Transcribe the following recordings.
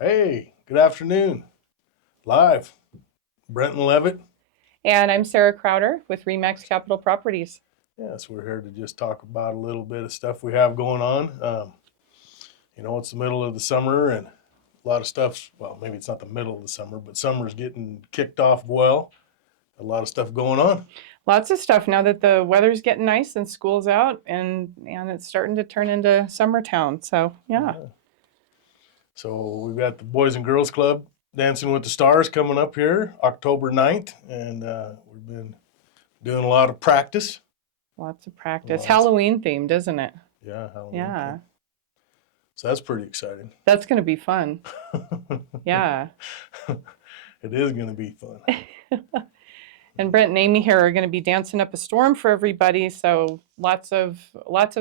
Hey, good afternoon. Live, Brenton Leavitt. And I'm Sarah Crowder with REMAX Capital Properties. Yes, we're here to just talk about a little bit of stuff we have going on. It's the middle of the summer and a lot of stuff. Well, maybe it's not the middle of the summer, but summer's getting kicked off well. A lot of stuff going on. Lots of stuff now that the weather's getting nice and school's out and it's starting to turn into summertown. So, yeah. So we've got the Boys and Girls Club Dancing with the Stars coming up here October 9th, and we've been doing a lot of practice. Lots of practice. Halloween themed, isn't it? Yeah, Halloween. Yeah. So that's pretty exciting. That's going to be fun. Yeah. It is going to be fun. And Brent and Amy here are going to be dancing up a storm for everybody. So lots of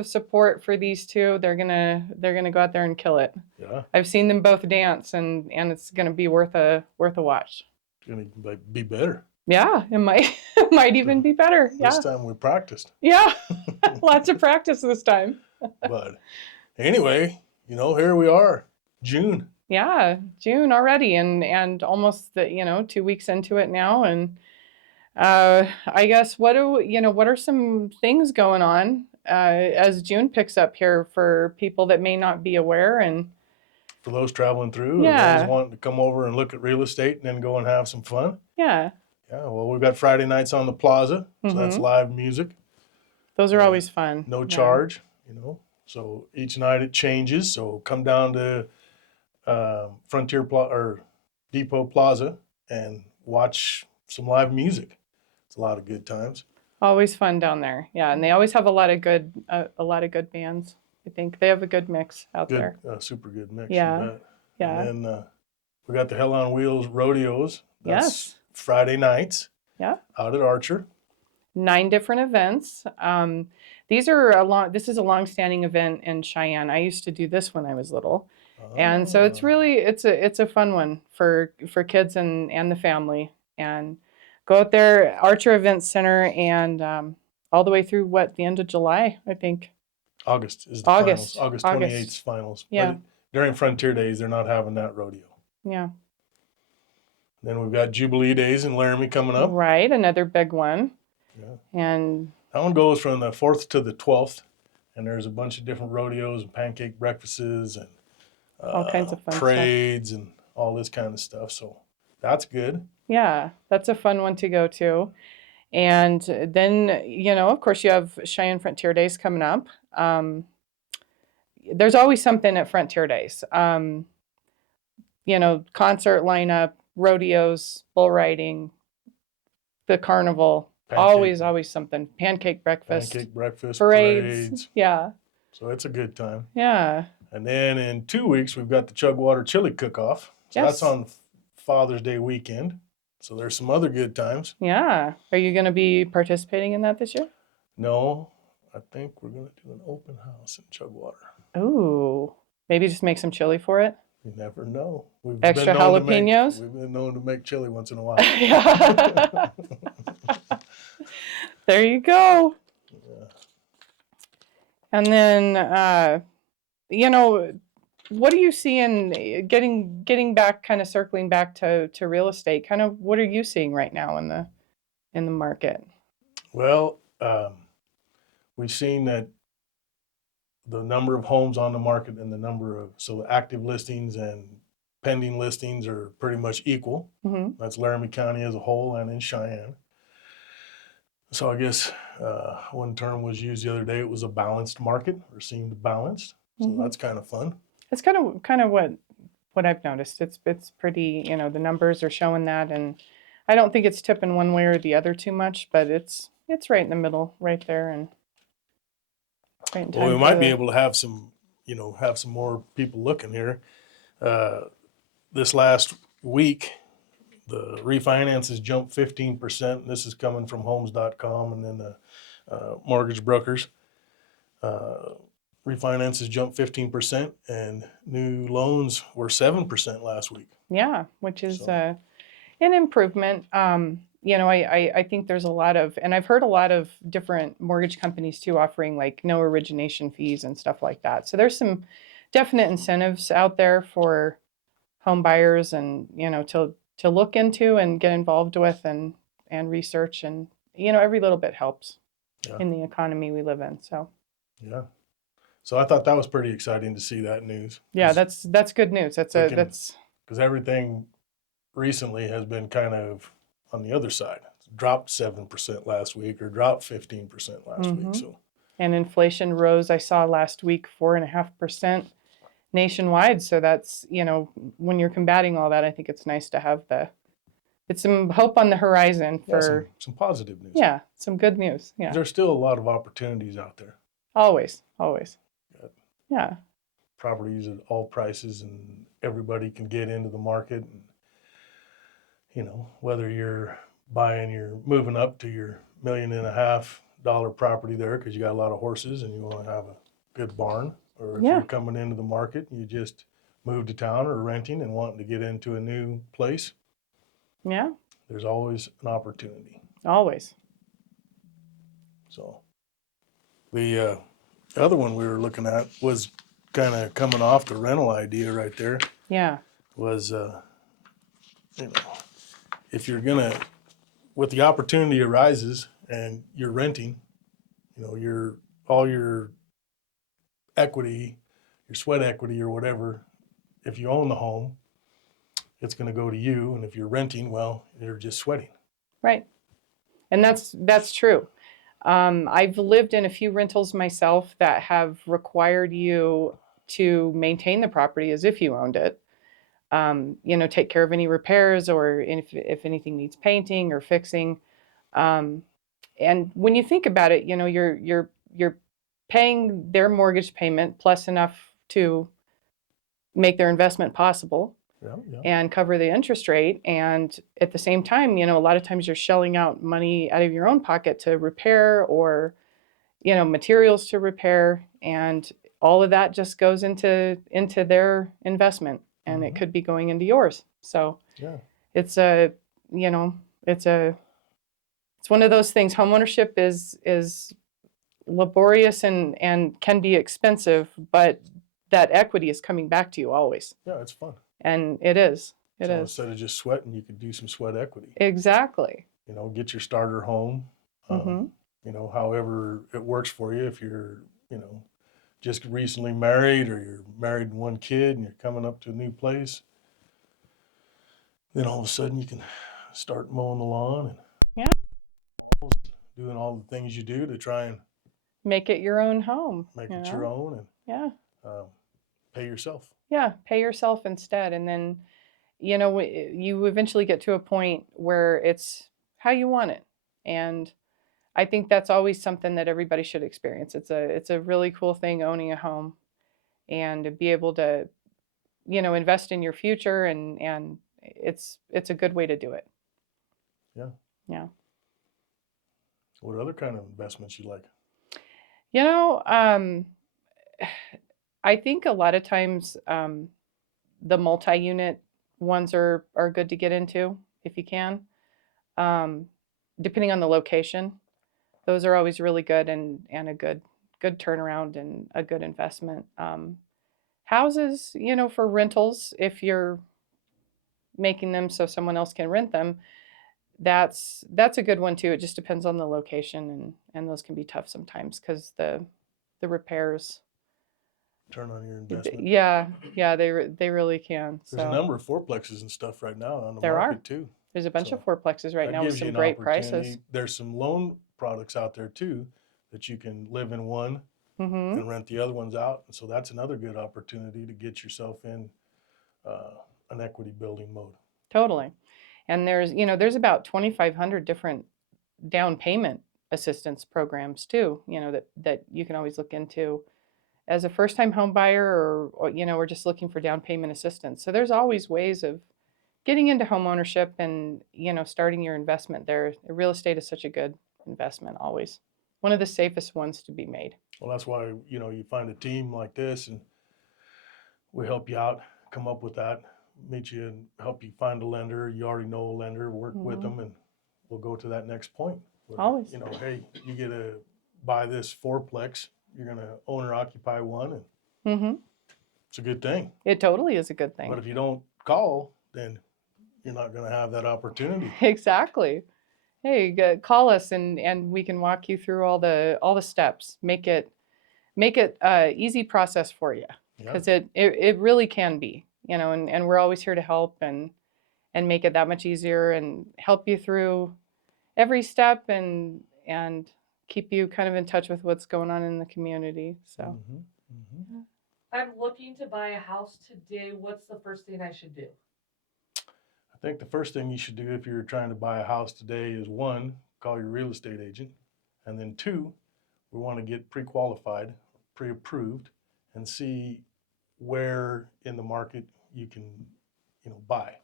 support for these two. They're gonna go out there and kill it. Yeah. I've seen them both dance, and it's going to be worth a watch. It's going to be better. Yeah, it might even be better. Yeah. This time we practiced. Yeah, lots of practice this time. But anyway, here we are, June. Yeah, June already, and almost 2 weeks into it now, and I guess what are some things going on as June picks up here for people that may not be aware, and for those traveling through, yeah, or those wanting to come over and look at real estate and then go and have some fun. Yeah. Yeah, well, we've got Friday nights on the plaza, so that's live music. Those are always fun. No charge, So each night it changes. So come down to or Depot Plaza and watch some live music. It's a lot of good times. Always fun down there. Yeah, and they always have a lot of good bands. I think they have a good mix out there. Super good mix. Yeah. Yeah. And then we got the Hell on Wheels rodeos. That's yes. Friday nights. Yeah. Out at Archer. 9 different events. This is a long-standing event in Cheyenne. I used to do this when I was little. And so it's a fun one for kids and the family. And go out there, Archer Event Center, and all the way through the end of July, I think. August is the finals. August 28th finals. Yeah. But during Frontier Days, they're not having that rodeo. Yeah. Then we've got Jubilee Days in Laramie coming up. Right, another big one. Yeah. And that one goes from the 4th to the 12th, and there's a bunch of different rodeos and pancake breakfasts and all kinds of fun parades and all this kind of stuff. So that's good. Yeah, that's a fun one to go to. And then, of course, you have Cheyenne Frontier Days coming up. There's always something at Frontier Days. Concert lineup, rodeos, bull riding, the carnival. Always something. Pancake breakfast, parades. Yeah. So it's a good time. Yeah. And then in 2 weeks, we've got the Chugwater Chili Cookoff. So that's on Father's Day weekend. So there's some other good times. Yeah. Are you going to be participating in that this year? No. I think we're going to do an open house in Chugwater. Ooh. Maybe just make some chili for it? You never know. Extra jalapenos? We've been known to make chili once in a while. Yeah. There you go. Yeah. And then, what are you seeing, getting back, kind of circling back to real estate, kind of what are you seeing right now in the market? Well, we've seen that the number of homes on the market and the active listings and pending listings are pretty much equal. Mm-hmm. That's Laramie County as a whole and in Cheyenne. So I guess one term was used the other day. It was a balanced market, or seemed balanced. So that's kind of fun. It's kind of what I've noticed. It's pretty. The numbers are showing that, and I don't think it's tipping one way or the other too much, but it's right in the middle, right there, and right in time. Well, we might be able to have some more people looking here. This last week, the refinances jumped 15%. This is coming from homes.com and then the mortgage brokers. Refinances jumped 15% and new loans were 7% last week. Yeah, which is an improvement. I think there's a lot of, and I've heard a lot of different mortgage companies too offering like no origination fees and stuff like that. So there's some definite incentives out there for home buyers and, to look into and get involved with and research, and, every little bit helps Yeah. in the economy we live in. So, Yeah. So I thought that was pretty exciting to see that news. yeah, that's good news. Because everything recently has been kind of on the other side. Dropped 7% last week, or dropped 15% last week. So, and inflation rose, I saw last week, 4.5% nationwide. So that's, when you're combating all that, I think it's nice to have it's some hope on the horizon for, some positive news. yeah, some good news. Yeah. There's still a lot of opportunities out there. Always. Good. Yeah. Properties at all prices, and everybody can get into the market. And, whether you're moving up to your $1.5 million property there because you got a lot of horses and you want to have a good barn, or if Yeah. you're coming into the market and you just moved to town or renting and wanting to get into a new place, Yeah. there's always an opportunity. Always. So the other one we were looking at was kind of coming off the rental idea right there. Yeah. Was if you're gonna, with the opportunity arises and you're renting, all your equity, your sweat equity or whatever, if you own the home, it's going to go to you. And if you're renting, well, you're just sweating. Right. And that's true. I've lived in a few rentals myself that have required you to maintain the property as if you owned it. Take care of any repairs, or if anything needs painting or fixing. And when you think about it, you're paying their mortgage payment plus enough to make their investment possible. Yeah. And cover the interest rate. And at the same time, a lot of times you're shelling out money out of your own pocket to repair, or, materials to repair. And all of that just goes into their investment, and it could be going into yours. So yeah, it's it's one of those things. Homeownership is laborious and can be expensive, but that equity is coming back to you always. Yeah, it's fun. And it is. It is. Instead of just sweating, you could do some sweat equity. Exactly. Get your starter home. However it works for you. If you're, just recently married, or you're married and one kid and you're coming up to a new place, then all of a sudden you can start mowing the lawn and doing all the things you do to try and make it your own home. Make it your own, and pay yourself. Yeah, pay yourself instead. And then, you eventually get to a point where it's how you want it. And I think that's always something that everybody should experience. It's a really cool thing, owning a home, and to be able to, invest in your future, and it's a good way to do it. Yeah. Yeah. What other kind of investments you like? I think a lot of times the multi-unit ones are good to get into if you can, depending on the location. Those are always really good, and a good turnaround and a good investment. Houses, for rentals, if you're making them so someone else can rent them, that's a good one too. It just depends on the location, and those can be tough sometimes because the repairs turn on your investment. Yeah, they really can. There's a number of fourplexes and stuff right now on the there market are. too. There's a bunch of fourplexes right now with some great prices. There's some loan products out there too that you can live in one and rent the other ones out. And so that's another good opportunity to get yourself in an equity building mode. Totally. And there's about 2,500 different down payment assistance programs too, that you can always look into as a first-time home buyer, or just looking for down payment assistance. So there's always ways of getting into home ownership and, starting your investment there. Real estate is such a good investment, always. One of the safest ones to be made. Well, that's why, you find a team like this, and we help you out, come up with that, meet you and help you find a lender. You already know a lender, work with them, and we'll go to that next point. Where, always. Hey, you get to buy this fourplex. You're going to own or occupy one, and it's a good thing. It totally is a good thing. But if you don't call, then you're not going to have that opportunity. Exactly. Hey, call us and we can walk you through all the steps. Make it easy process for you, Yeah. because it really can be, and we're always here to help and make it that much easier and help you through every step and keep you kind of in touch with what's going on in the community. So Mhm, mhm. I'm looking to buy a house today. What's the first thing I should do? I think the first thing you should do if you're trying to buy a house today is, one, call your real estate agent, and then two, we want to get pre-qualified, pre-approved, and see where in the market you can, buy.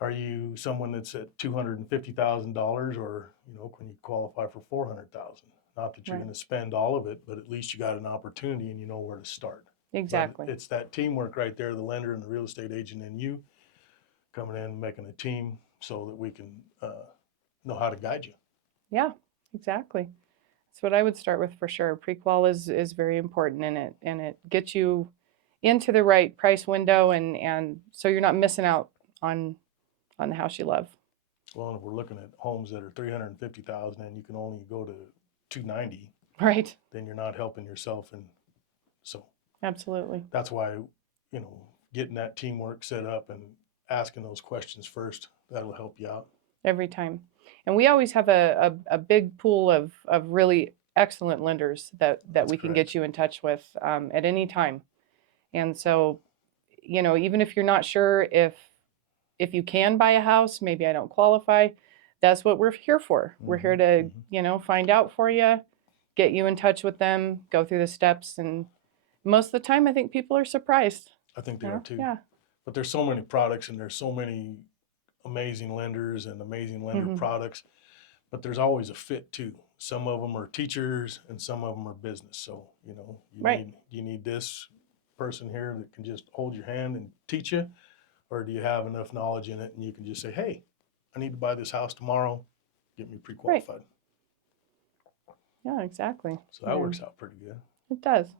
Are you someone that's at $250,000, or can you qualify for 400,000? Not that you're Right. going to spend all of it, but at least you got an opportunity and you know where to start. exactly. But it's that teamwork right there, the lender and the real estate agent and you coming in, making a team so that we can know how to guide you. Yeah, exactly. That's what I would start with for sure. Prequal is very important in it, and it gets you into the right price window, and so you're not missing out on the house you love. Well, and if we're looking at homes that are 350,000 and you can only go to 290, Right. then you're not helping yourself. And so Absolutely. that's why, getting that teamwork set up and asking those questions first, that'll help you out. Every time. And we always have a big pool of really excellent lenders that That's we can correct. get you in touch with at any time. And so, even if you're not sure if you can buy a house, maybe I don't qualify, that's what we're here for. We're here to, find out for you, get you in touch with them, go through the steps. And most of the time, I think people are surprised. I think they are too. Yeah. But there's so many products and there's so many amazing lenders and amazing lender Mhm. products, but there's always a fit too. Some of them are teachers and some of them are business. So, Right. you need this person here that can just hold your hand and teach you, or do you have enough knowledge in it and you can just say, hey, I need to buy this house tomorrow, get me pre-qualified. Yeah, exactly. So that works out pretty good. It does.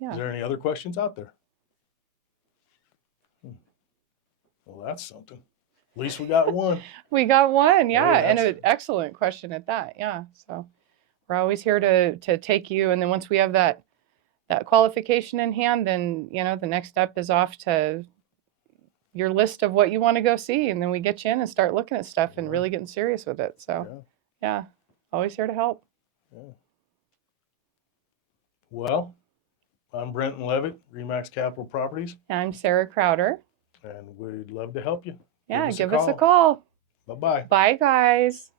Yeah. Is there any other questions out there? Well, that's something. At least we got one. We got one, yeah, Hey, and that's- an excellent question at that. Yeah, so we're always here to take you, and then once we have that qualification in hand, then the next step is off to your list of what you want to go see, and then we get you in and start looking at stuff and Yeah. really getting serious with it. So yeah, always here to help. Yeah. Well, I'm Brenton Leavitt, REMAX Capital Properties, I'm Sarah Crowder. and we'd love to help you. Yeah, give us a call. Bye-bye. Bye, guys.